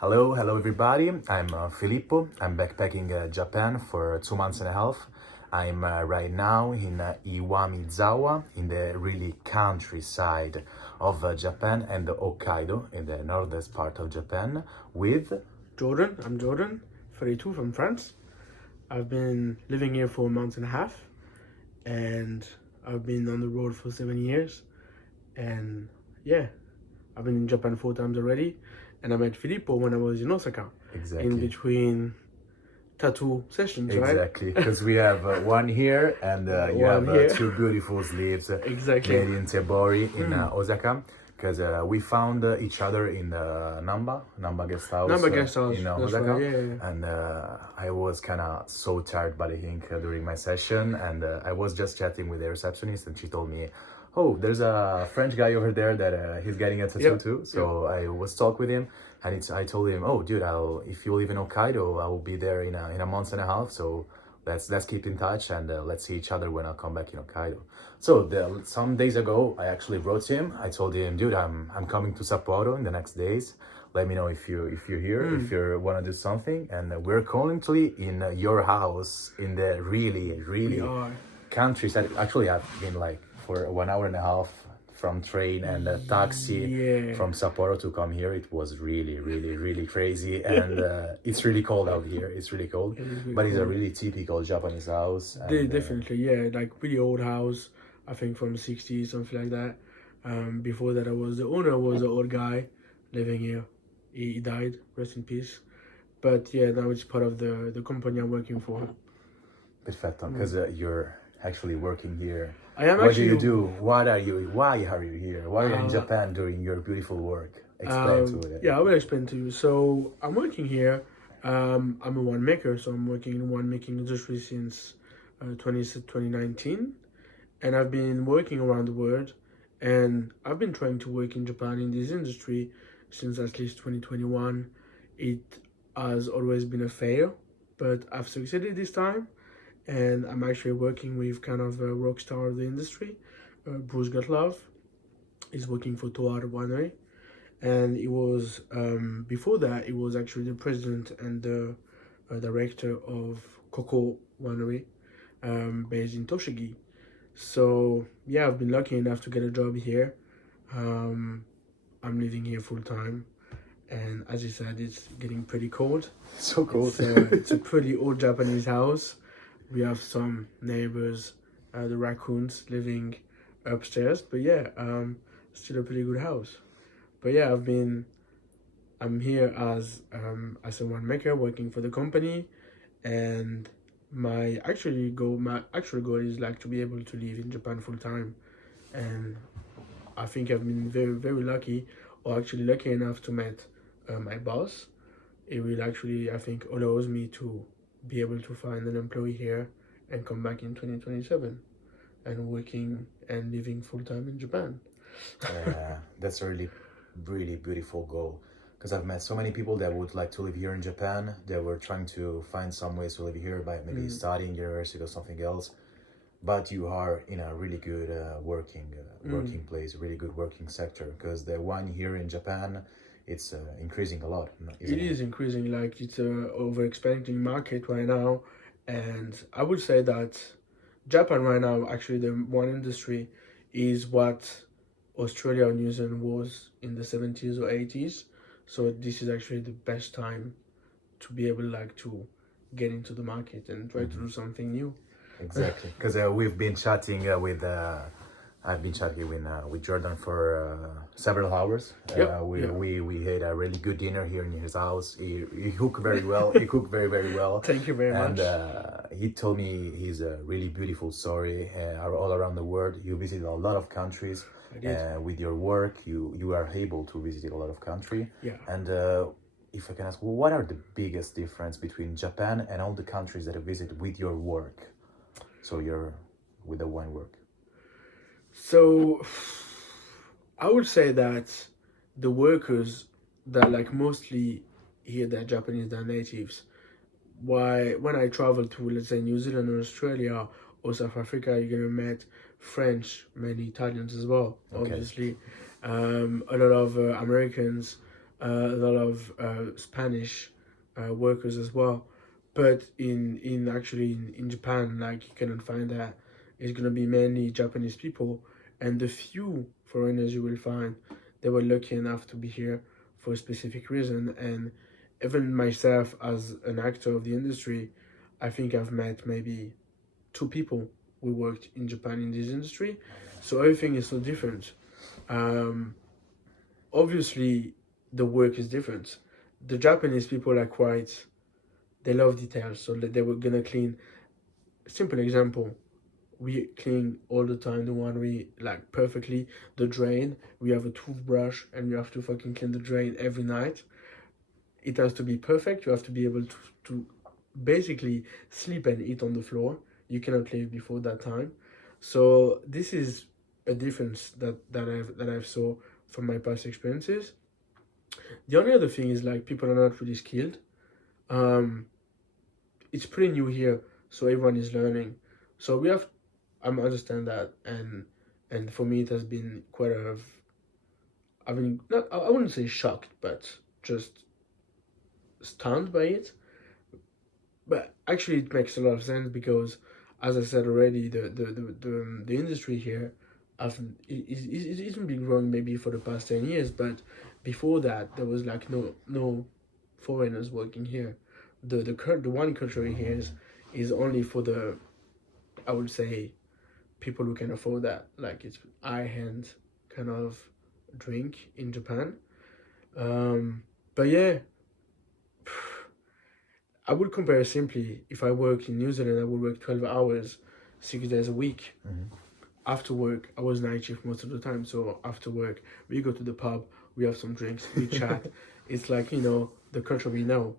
Hello everybody. I'm Filippo. I'm backpacking Japan for 2 months and a half. I'm right now in Iwamizawa, in the really countryside of Japan, and Hokkaido, in the northern part of Japan, with Jordan. I'm Jordan, 32 from France. I've been living here for a month and a half, and I've been on the road for 7 years. And yeah, I've been in Japan 4 times already. And I met Filippo when I was in Osaka, in exactly. between tattoo sessions, right? Exactly, because we have one here and you One have here. two beautiful sleeves Exactly. made in Tebori in Osaka. Because we found each other in the Namba guest house, Number guest house. in That's Osaka, right. Yeah. and I was kind of so tired by the ink during my session, and I was just chatting with the receptionist, and she told me, "Oh, there's a French guy over there that he's getting a tattoo Yep. too." So I was talk with him, and I told him, "Oh, dude, if you live in Hokkaido, I will be there in a month and a half. So let's keep in touch and let's see each other when I come back in Hokkaido." So some days ago, I actually wrote him. I told him, "Dude, I'm coming to Sapporo in the next days. Let me know if you're here, if you want to do something." And we're currently in your house in the really We are. countryside. Actually, I've been like for 1 hour and a half from train and a taxi Yeah. from Sapporo to come here. It was really crazy, and it's really cold out here. It's really cold, It is really but it's a cold. really typical Japanese house. And, Definitely, yeah, like really old house. I think from the 60s, something like that. Before that, the owner was an old guy living here. He died, rest in peace. But yeah, now it's part of the company I'm working for. Perfetto, because you're actually working here. I am What do you actually. do? What are you? Why are you here? Why are you in Uh, Japan doing your beautiful work? Explain to it. yeah, I will explain to you. So I'm working here. I'm a winemaker, so I'm working in the winemaking industry since 2019, and I've been working around the world, and I've been trying to work in Japan in this industry since at least 2021. It has always been a fail, but I've succeeded this time, and I'm actually working with kind of a rock star of the industry, Bruce Gottloff. He's working for Toar Winery, and it was before that it was actually the president and the director of Coco Winery, based in Toshigi. So yeah, I've been lucky enough to get a job here. um, I'm living here full time, and as you said, it's getting pretty cold. So cool. It's a pretty old Japanese house. We have some neighbors, the raccoons living upstairs, but yeah, still a pretty good house. But yeah, I'm here as a winemaker working for the company, and my actual goal is like to be able to live in Japan full time, and I think I've been very lucky, or actually lucky enough to meet my boss. It will actually, I think, allows me to be able to find an employee here and come back in 2027 and working and living full time in Japan. Yeah, that's a really beautiful goal. Because I've met so many people that would like to live here in Japan. They were trying to find some ways to live here by maybe studying university or something else. But you are in a really good working place, really good working sector. Because the one here in Japan, it's increasing a lot, isn't It is increasing, like it's a over expanding market right now, and I would say that Japan right now, actually the wine industry is what Australia or New Zealand was in the 70s or 80s. So this is actually the best time to be able like to get into the market and try to do something new. Exactly, because we've been chatting I've been chatting with Jordan for several hours. Yep. We had a really good dinner here in his house. He cooked very well. He cooked very well. Thank you very And much. he told me his a really beautiful story all around the world. You visited a lot of countries. I did. With your work, you are able to visit a lot of country. Yeah. And if I can ask, what are the biggest difference between Japan and all the countries that you visit with your work? So you're with the wine work. So I would say that the workers that like mostly here they're Japanese, they're natives. Why when I travel to, let's say, New Zealand or Australia or South Africa, you're gonna meet French, many Italians as well, Okay. obviously. A lot of Americans, a lot of Spanish workers as well. But in Japan, like you cannot find that. It's gonna be mainly Japanese people, and the few foreigners you will find, they were lucky enough to be here for a specific reason. And even myself, as an actor of the industry, I think I've met maybe two people who worked in Japan in this industry. So everything is so different. Um, Obviously, the work is different. The Japanese people are quite, they love details, so they were gonna clean. Simple example, we clean all the time the winery like perfectly. The drain, we have a toothbrush and you have to fucking clean the drain every night. It has to be perfect. You have to be able to basically sleep and eat on the floor. You cannot leave before that time. So this is a difference that I've saw from my past experiences. The only other thing is like people are not really skilled. Um, it's pretty new here, so everyone is learning. So we have, I understand that, and for me it has been quite a, I mean, not I wouldn't say shocked, but just stunned by it. But actually, it makes a lot of sense because, as I said already, the industry here, have it's been growing maybe for the past 10 years, but before that there was like no foreigners working here. The wine culture here is only for the, I would say, people who can afford that. Like it's high end kind of drink in Japan. But yeah, I would compare simply. If I work in New Zealand, I would work 12 hours, 6 days a week. After work, I was night shift most of the time. So after work, we go to the pub, we have some drinks, we chat. It's like the culture we know.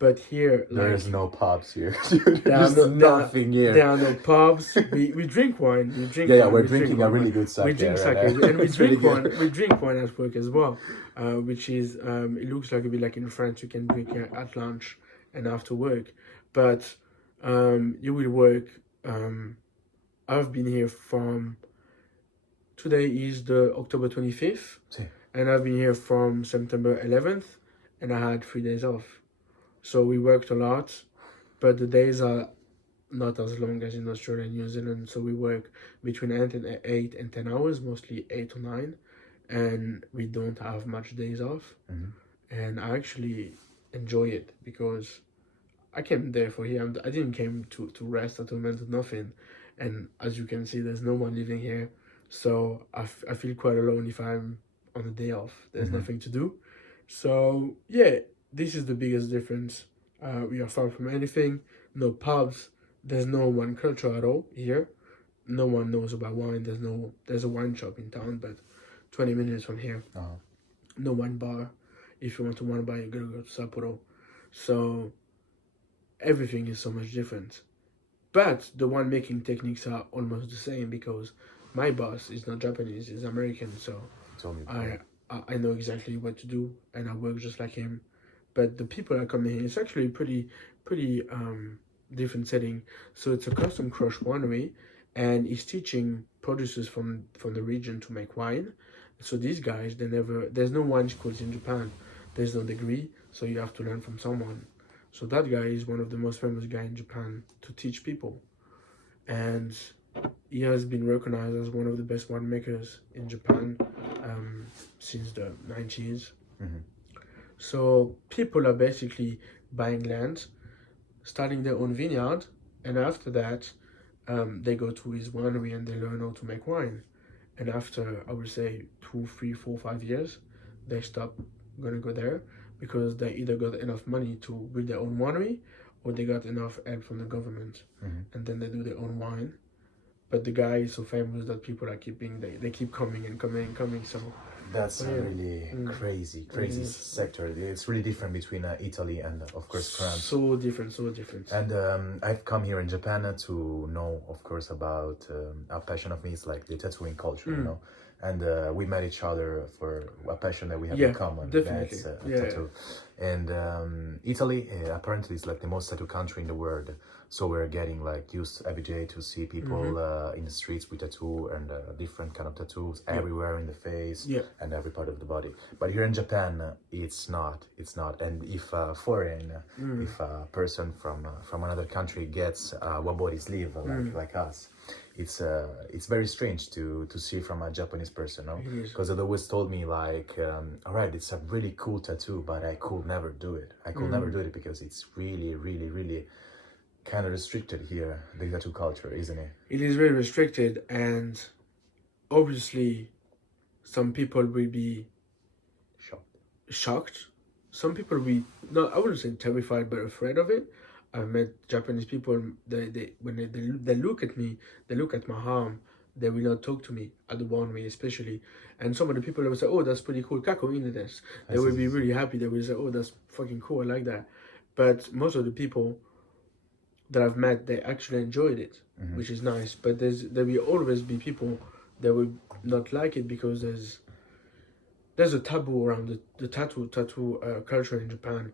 But here, There like is no pubs here. there are There's no nothing here. there are no pubs. We drink wine. We drink Yeah, yeah, wine. we're We drink drinking a wine. really good We sake drink right sake now. and we It's really drink good. wine. We drink wine at work as well, which is it looks like a bit like in France. You can drink at lunch and after work, but you will work. I've been here from today is the October 25th, Sí. and I've been here from September 11th, and I had 3 days off. So we worked a lot, but the days are not as long as in Australia and New Zealand. So we work between 8 and 10 hours, mostly 8 or 9, and we don't have much days off. And I actually enjoy it because I came there for here. I didn't came to rest at home and do nothing. And as you can see, there's no one living here, so I feel quite alone if I'm on a day off. There's nothing to do. So yeah, this is the biggest difference. We are far from anything. No pubs. There's no wine culture at all here. No one knows about wine. There's a wine shop in town, but 20 minutes from here. Uh-huh. No wine bar. If you want to wine bar, you're gonna go to Sapporo. So everything is so much different. But the winemaking techniques are almost the same because my boss is not Japanese, he's American, so Told me I before. I know exactly what to do and I work just like him. But the people that come here, it's actually pretty different setting. So it's a custom crush winery, and he's teaching producers from the region to make wine. So these guys, there's no wine schools in Japan. There's no degree, so you have to learn from someone. So that guy is one of the most famous guy in Japan to teach people, and he has been recognized as one of the best winemakers in Japan since the 90s. So people are basically buying land, starting their own vineyard, and after that, they go to his winery and they learn how to make wine. And after, I would say 2, 3, 4, 5 years, they stop gonna go there because they either got enough money to build their own winery or they got enough help from the government, and then they do their own wine. But the guy is so famous that people are they keep coming and coming and coming. So That's Oh, a yeah. really crazy sector. It's really different between Italy and, of course, France. so different, so different. And I've come here in Japan to know, of course, about a passion of me is like the tattooing culture, you know. And we met each other for a passion that we have Yeah, in common. definitely. That's Yeah, tattoo. And Italy apparently is like the most tattoo country in the world. So we're getting like used every day to see people in the streets with tattoo and different kind of tattoos everywhere in the face Yeah. and every part of the body. But here in Japan, it's not. It's not. And if if a person from another country gets one body sleeve like us, it's very strange to see from a Japanese person, no? Because they always told me like, all right, it's a really cool tattoo, but I could never do it. I could never do it because it's really, really, really kind of restricted here, the tattoo culture, isn't it? It is very restricted, and obviously, some people will be shocked. Some people will be, no, I wouldn't say terrified, but afraid of it. I've met Japanese people, when they look at me, they look at my arm, they will not talk to me at the one way, especially. And some of the people will say, oh, that's pretty cool, kako in this. They will be really happy. They will say, oh, that's fucking cool, I like that. But most of the people that I've met, they actually enjoyed it, which is nice. But there will always be people that will not like it because there's a taboo around the tattoo culture in Japan,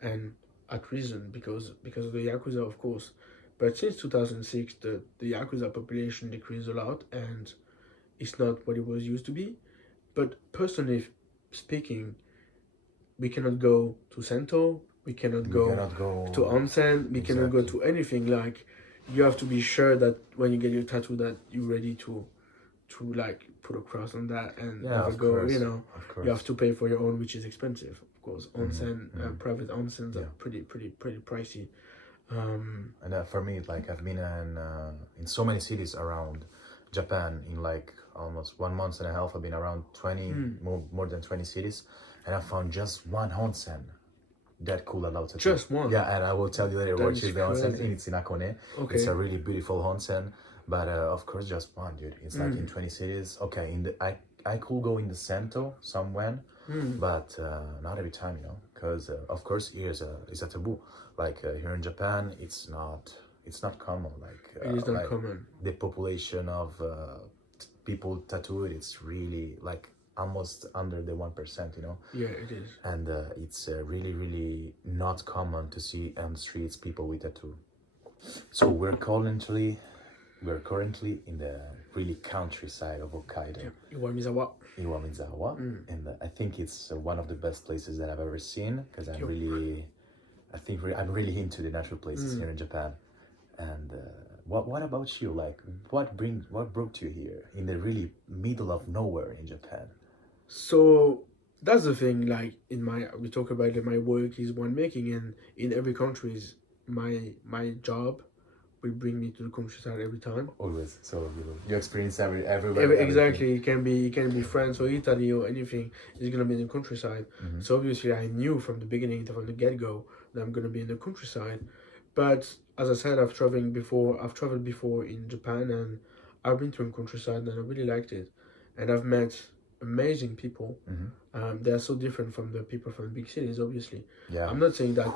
and at reason because of the Yakuza, of course. But since 2006, the Yakuza population decreased a lot, and it's not what it was used to be. But personally speaking, we cannot go to Sento, we cannot go to onsen, we cannot go to anything. Like, you have to be sure that when you get your tattoo that you're ready to like put a cross on that and never go, course, you know. You have to pay for your own, which is expensive, of course. Onsen, private onsens are pretty pricey. And for me, like, I've been in so many cities around Japan in like almost 1 month and a half. I've been around 20, more than 20 cities, and I found just one onsen that cool about tattoo. Just one? Yeah, and I will tell you later which is the onsen. crazy. It's in Akone. Okay. It's a really beautiful onsen, but of course just one, dude. It's like in 20 cities. Okay, I could go in the Sento somewhere, but not every time, you know, because of course here is a taboo. Like here in Japan, it's not common. Like It is not like common. the population of people tattooed, it's really like almost under the 1%, you know. Yeah, it is. And it's really, really not common to see on the streets people with tattoo. So we're currently in the really countryside of Hokkaido, Iwamizawa. Iwamizawa, and I think it's one of the best places that I've ever seen because I'm really into the natural places here in Japan. And what about you? Like, what brought you here in the really middle of nowhere in Japan? So that's the thing. Like, we talk about that my work is winemaking, and in every country, my job will bring me to the countryside every time. Always. So you experience everywhere. Exactly. It can be France or Italy or anything. It's gonna be in the countryside. So obviously, I knew from the beginning, from the get-go, that I'm gonna be in the countryside. But as I said, I've traveled before in Japan, and I've been to the countryside, and I really liked it. And I've met amazing people. They are so different from the people from big cities, obviously. Yeah. I'm not saying that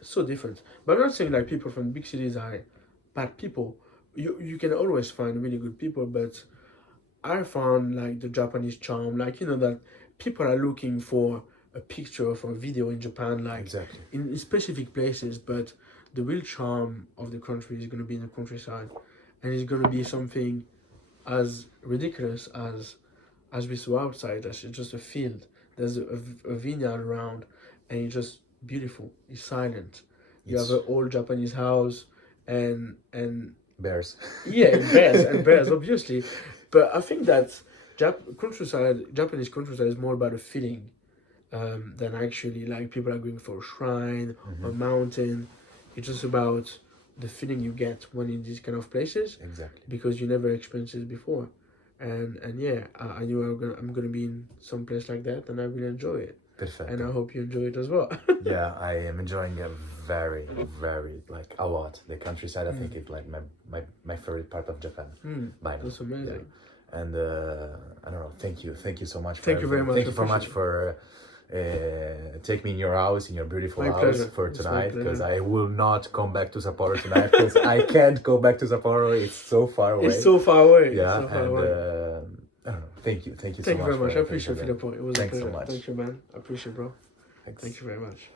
so different. But I'm not saying like people from big cities are bad people. You can always find really good people, but I found like the Japanese charm, like, you know, that people are looking for a picture for a video in Japan, like in specific places, but the real charm of the country is going to be in the countryside, and it's going to be something as ridiculous as we saw outside. That's just a field. There's a vineyard around, and it's just beautiful. It's silent. You have an old Japanese house and bears. Yeah, bears, obviously. But I think that Japanese countryside is more about a feeling than actually like people are going for a shrine or mountain. It's just about the feeling you get when in these kind of places. Exactly. Because you never experienced it before. And yeah, I knew I'm gonna be in some place like that, and I will enjoy it. Perfect. And I hope you enjoy it as well. Yeah, I am enjoying it very, very, like, a lot. The countryside, I think, is like my favorite part of Japan. By now. That's amazing. Yeah. And I don't know. Thank you so much. Thank you very much. Thank you so much for take me in your house, in your beautiful house pleasure. for tonight, because I will not come back to Sapporo tonight because I can't go back to Sapporo. It's so far away. It's so far away. Yeah, so far away. I don't know. Thank you so much. Thank you very much. I appreciate it, Filippo. It was Thanks a pleasure. so much. Thank you, man. I appreciate it, bro. Thanks. Thank you very much.